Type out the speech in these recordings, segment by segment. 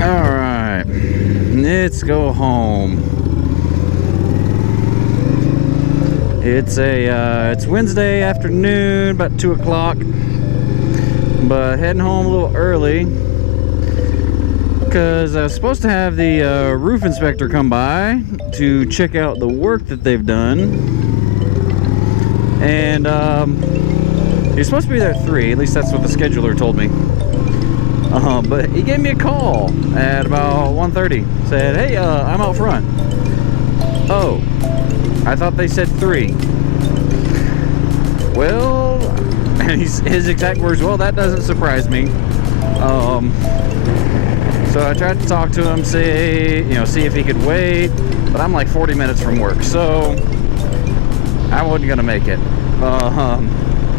Alright, let's go home. It's Wednesday afternoon, about 2 o'clock, but heading home a little early because I was supposed to have the roof inspector come by to check out the work that they've done, and he's supposed to be there at 3, at least that's what the scheduler told me. But he gave me a call at about 1:30. Said, hey, I'm out front. Oh, I thought they said 3. Well, and his exact words, well, that doesn't surprise me. So I tried to talk to him, see if he could wait, but I'm like 40 minutes from work, so I wasn't gonna make it.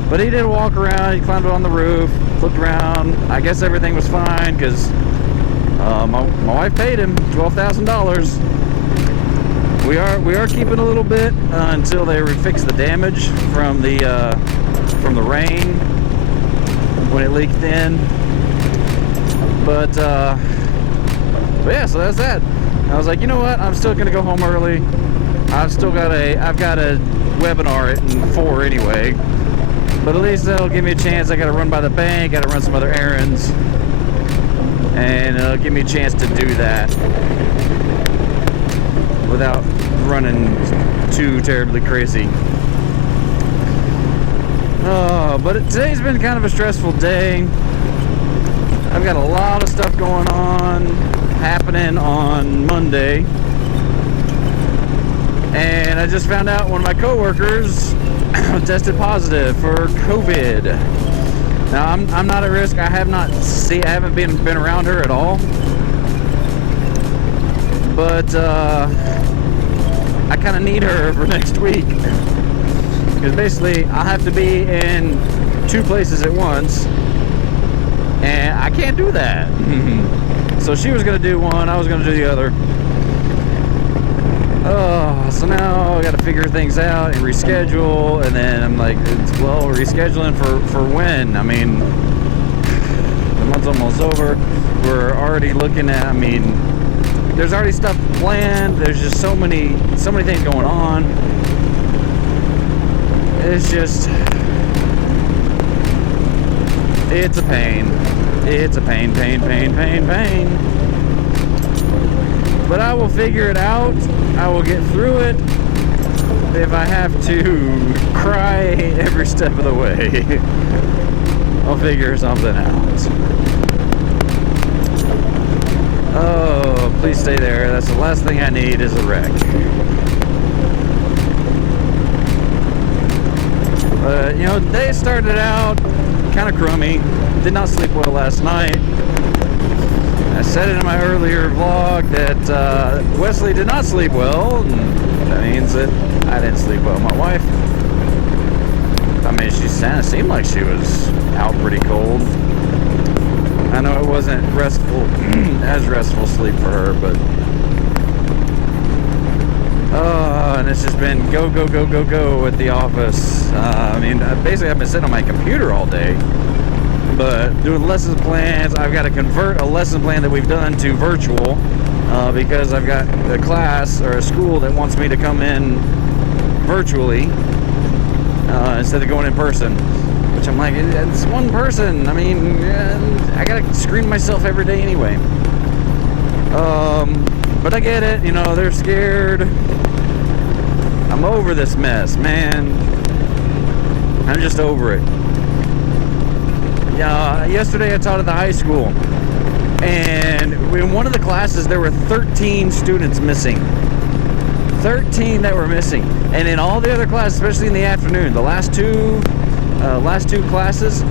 But he did walk around, he climbed on the roof, looked around. I guess everything was fine because my wife paid him $12,000. We are keeping a little bit until they fix the damage from the rain when it leaked in. But yeah, so that's that. I was like, you know what? I'm still gonna go home early. I've got a webinar at 4 anyway. But at least that'll give me a chance. I gotta run by the bank, gotta run some other errands, and it'll give me a chance to do that without running too terribly crazy. But today's been kind of a stressful day. I've got a lot of stuff going on, happening on Monday, and I just found out one of my coworkers tested positive for COVID. Now I'm not at risk. I haven't been around her at all. But I kind of need her for next week because basically I have to be in 2 places at once, and I can't do that. So she was gonna do one, I was gonna do the other. So now I got to figure things out and reschedule, and then I'm like, well, rescheduling for when? I mean, the month's almost over. We're already looking at, there's already stuff planned. There's just so many things going on. It's just, it's a pain. It's a pain. But I will figure it out. I will get through it if I have to cry every step of the way. I'll figure something out. Oh, please stay there. That's the last thing I need is a wreck. But, the day started out kind of crummy. Did not sleep well last night. I said it in my earlier vlog that Wesley did not sleep well, and that means that I didn't sleep well. My wife, she kind of seemed like she was out pretty cold. I know it wasn't as restful sleep for her, but and it's just been go at the office. Basically I've been sitting on my computer all day, but doing lesson plans. I've got to convert a lesson plan that we've done to virtual because I've got a class or a school that wants me to come in virtually instead of going in person, which I'm like, it's one person. I gotta screen myself every day anyway. But I get it, they're scared. I'm over this mess, man. I'm just over it. Yesterday I taught at the high school, and in one of the classes there were 13 students missing. 13 that were missing, and in all the other classes, especially in the afternoon, the last two classes,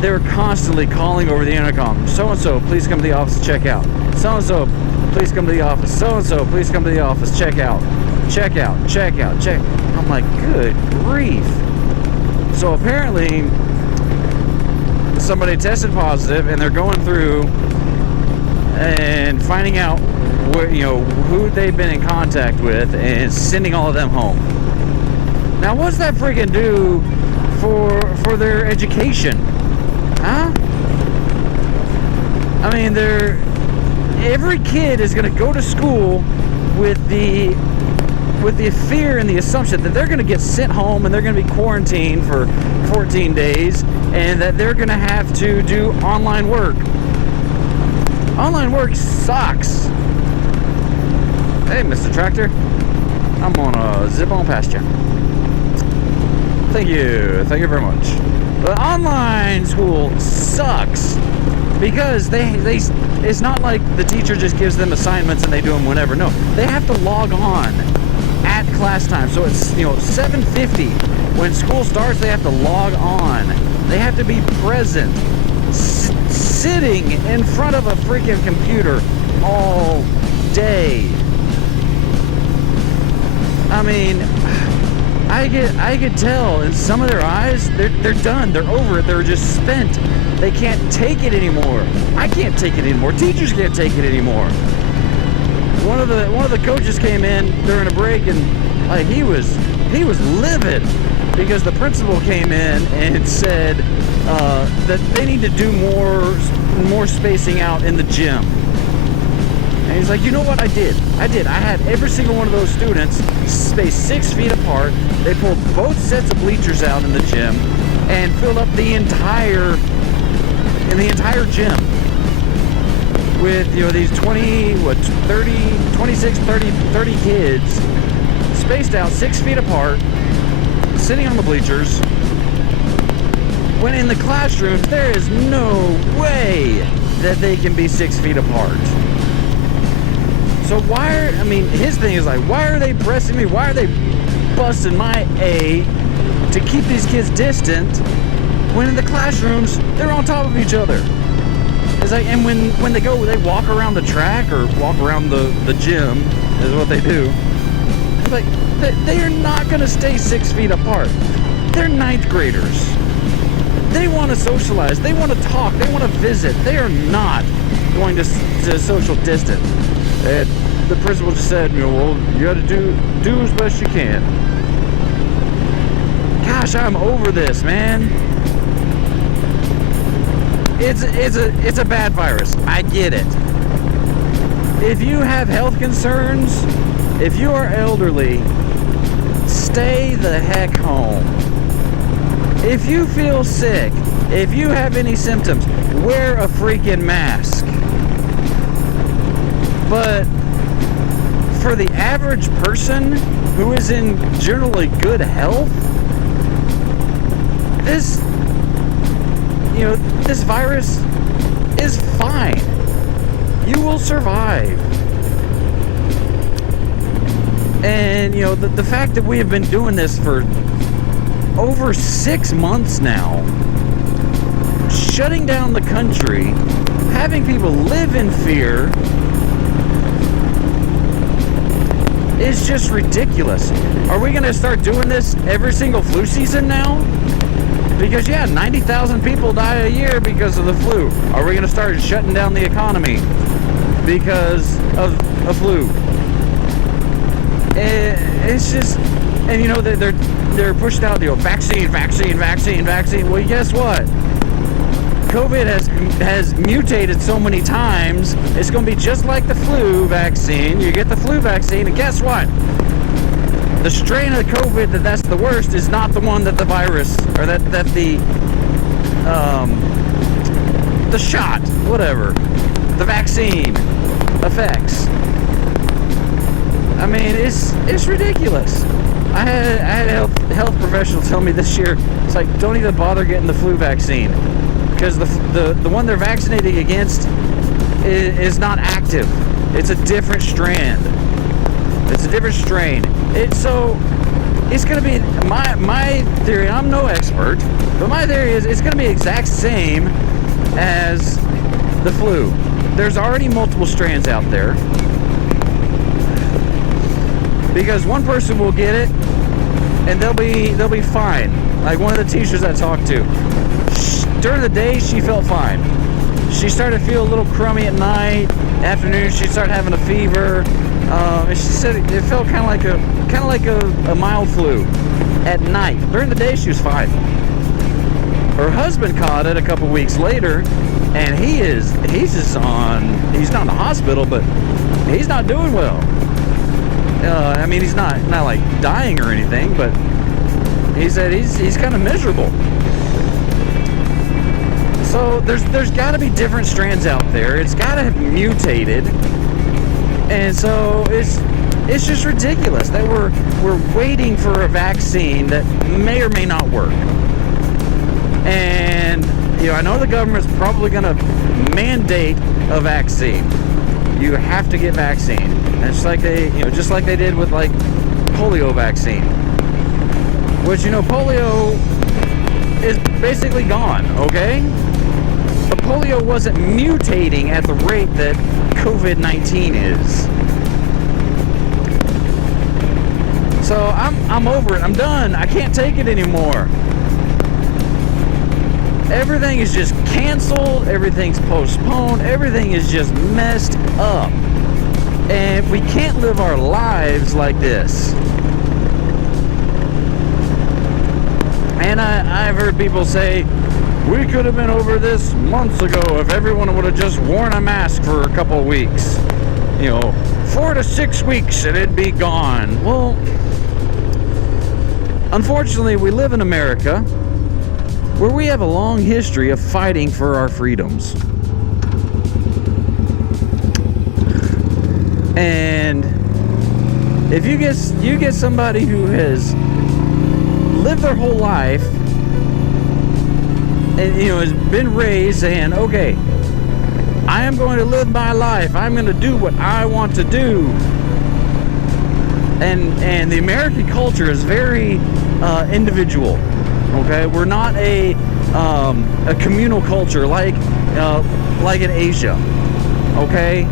they were constantly calling over the intercom. So and so, please come to the office, check out. So and so, please come to the office. So and so, please come to the office, check out. Check out. I'm like, good grief. So apparently somebody tested positive, and they're going through and finding out who they've been in contact with and sending all of them home. Now, what's that freaking do for their education? Huh? every kid is going to go to school with the fear and the assumption that they're going to get sent home and they're going to be quarantined for 14 days and that they're going to have to do online work. Online work sucks. Hey, Mr. Tractor, I'm gonna zip on past you. Thank you very much. But online school sucks because it's not like the teacher just gives them assignments and they do them whenever. No, they have to log on at class time. So it's 7:50 when school starts. They have to log on. They have to be present, sitting in front of a freaking computer all day. I mean, I could tell in some of their eyes, they're done, they're over it, they're just spent. They can't take it anymore. I can't take it anymore. Teachers can't take it anymore. One of the coaches came in during a break and like he was livid because the principal came in and said that they need to do more spacing out in the gym. And he's like, you know what I did? I had every single one of those students spaced 6 feet apart. They pulled both sets of bleachers out in the gym and filled up the entire gym with these 30 kids spaced out 6 feet apart, sitting on the bleachers. When in the classrooms, there is no way that they can be 6 feet apart. So his thing is like, why are they pressing me? Why are they busting my A to keep these kids distant when in the classrooms, they're on top of each other? It's like, and when they walk around the track or walk around the gym, is what they do. It's like, they are not going to stay 6 feet apart. They're 9th graders. They want to socialize. They want to talk. They want to visit. They are not going to social distance. And the principal just said, well, you got to do as best you can. Gosh, I'm over this, man. It's a bad virus. I get it. If you have health concerns, if you are elderly, stay the heck home. If you feel sick, if you have any symptoms, wear a freaking mask. But for the average person who is in generally good health, this virus is fine. You will survive. And the fact that we have been doing this for over 6 months now, shutting down the country, having people live in fear, is just ridiculous. Are we going to start doing this every single flu season now? Because 90,000 people die a year because of the flu. Are we going to start shutting down the economy because of a flu? It's just, and they're pushed out, vaccine. Well, guess what? COVID has mutated so many times. It's going to be just like the flu vaccine. You get the flu vaccine, and guess what? The strain of COVID that's the worst is not the one that the virus, or that the shot, whatever, the vaccine affects. I mean, it's ridiculous. I had a health professional tell me this year, it's like, don't even bother getting the flu vaccine, because the one they're vaccinating against is not active. It's a different strand. It's a different strain. It's going to be, my theory, I'm no expert, but my theory is it's going to be the exact same as the flu. There's already multiple strands out there. Because one person will get it and they'll be fine. Like one of the teachers I talked to, during the day she felt fine. She started to feel a little crummy at night. Afternoon she started having a fever. And she said it felt kind of like a mild flu at night. During the day she was fine. Her husband caught it a couple weeks later, and he's not in the hospital, but he's not doing well. I mean, he's not like dying or anything, but he said he's kind of miserable. So there's got to be different strands out there. It's got to have mutated, and so it's just ridiculous that we're waiting for a vaccine that may or may not work. And I know the government's probably going to mandate a vaccine. You have to get vaccine. And it's like just like they did with like polio vaccine. Which polio is basically gone, okay? But polio wasn't mutating at the rate that COVID-19 is. So I'm over it. I'm done. I can't take it anymore. Everything is just canceled. Everything's postponed. Everything is just messed up. And we can't live our lives like this. And I've heard people say, we could have been over this months ago if everyone would have just worn a mask for a couple of weeks. 4 to 6 weeks and it'd be gone. Well, unfortunately, we live in America where we have a long history of fighting for our freedoms. And if you get somebody who has lived their whole life and has been raised saying, okay, I am going to live my life, I'm going to do what I want to do, and the American culture is very individual. Okay, we're not a communal culture like in Asia. Okay,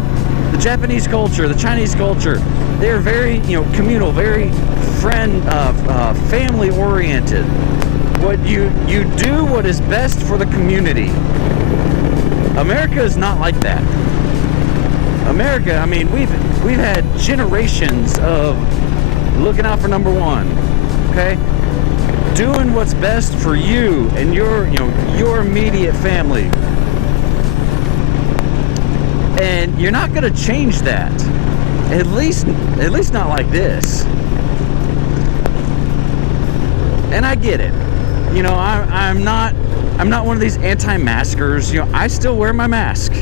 the Japanese culture, the Chinese culture, they're very communal, very family oriented. What you do what is best for the community. America is not like that. America, I mean, we've had generations of looking out for number one. Okay, doing what's best for you and your immediate family. And you're not going to change that. At least not like this. And I get it. I'm not one of these anti-maskers. I still wear my mask.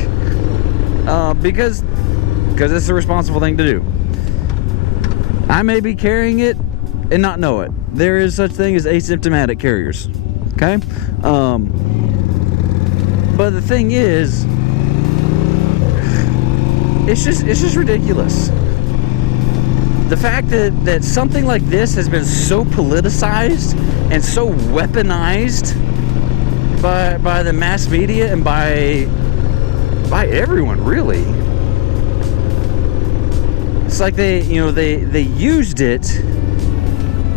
Because it's the responsible thing to do. I may be carrying it and not know it. There is such thing as asymptomatic carriers. Okay? But the thing is, it's just ridiculous. The fact that something like this has been so politicized and so weaponized by the mass media and by everyone, really. It's like they used it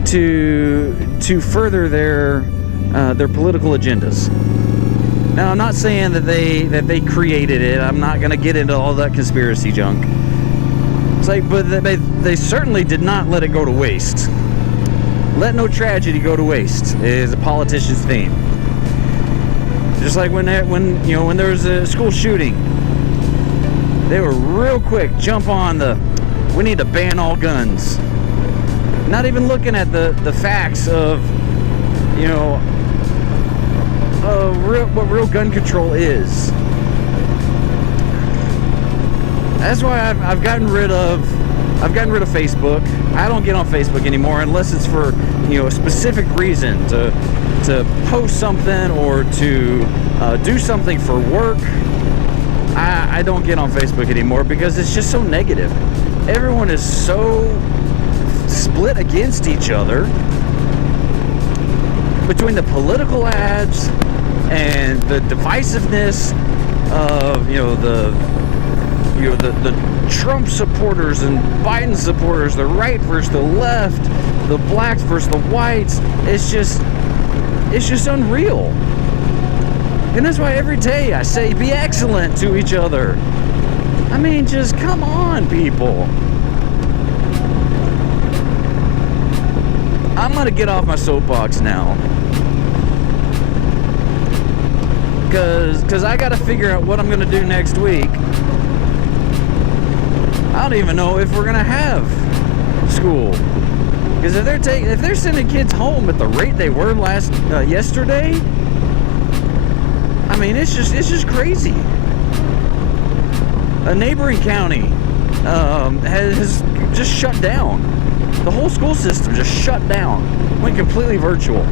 to further their political agendas. Now, I'm not saying that they created it. I'm not going to get into all that conspiracy junk. It's like, but they certainly did not let it go to waste. Let no tragedy go to waste is a politician's theme. Just like when there was a school shooting, they were real quick, jump on we need to ban all guns. Not even looking at the facts of, what real gun control is. That's why I've gotten rid of Facebook. I don't get on Facebook anymore unless it's for a specific reason to post something or to do something for work. I don't get on Facebook anymore because it's just so negative. Everyone is so split against each other between the political ads and the divisiveness of the Trump supporters and Biden supporters, the right versus the left, the blacks versus the whites. It's just unreal. And that's why every day I say be excellent to each other. I mean, just come on, people. I'm gonna get off my soapbox now. Because I got to figure out what I'm going to do next week. I don't even know if we're going to have school. Because if they're sending kids home at the rate they were yesterday, I mean, it's just crazy. A neighboring county has just shut down. The whole school system just shut down. Went completely virtual.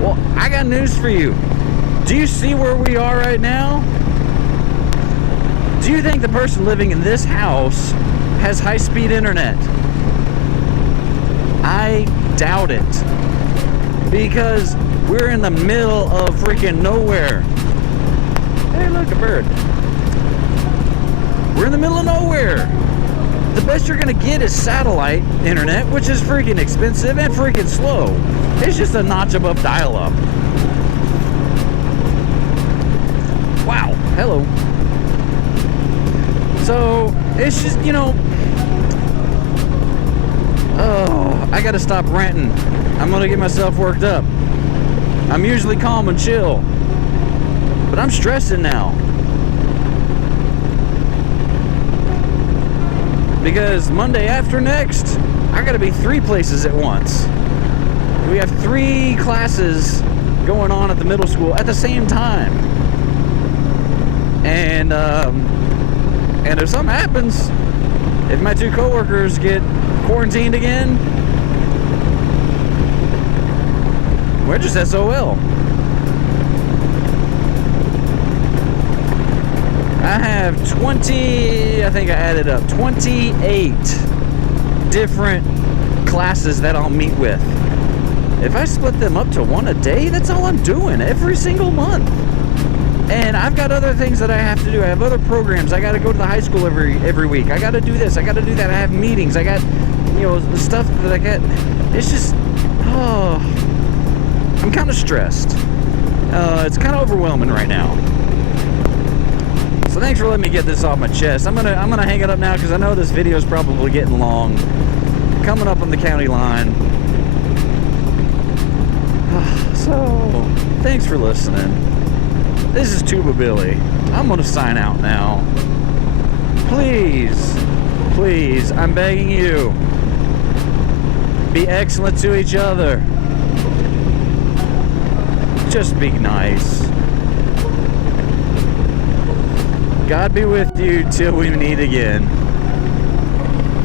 Well, I got news for you. Do you see where we are right now? Do you think the person living in this house has high-speed internet? I doubt it. Because we're in the middle of freaking nowhere. Hey, look, a bird. We're in the middle of nowhere. The best you're gonna get is satellite internet, which is freaking expensive and freaking slow. It's just a notch above dial-up. Wow, hello. So, it's just, you know, oh, I gotta stop ranting. I'm gonna get myself worked up. I'm usually calm and chill, but I'm stressing now. Because Monday after next, I gotta be 3 places at once. We have 3 classes going on at the middle school at the same time. And if something happens, if my 2 coworkers get quarantined again, we're just SOL. I have 20, I think I added up, 28 different classes that I'll meet with. If I split them up to 1 a day, that's all I'm doing every single month. And I've got other things that I have to do. I have other programs. I got to go to the high school every week. I got to do this. I got to do that. I have meetings. I got, you know, the stuff that I get. It's just, oh, I'm kind of stressed. It's kind of overwhelming right now. So thanks for letting me get this off my chest. I'm gonna hang it up now because I know this video is probably getting long. Coming up on the county line. So thanks for listening. This is Tuba Billy. I'm gonna sign out now. Please, please, I'm begging you, be excellent to each other. Just be nice. God be with you till we meet again.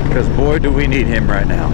Because boy, do we need him right now.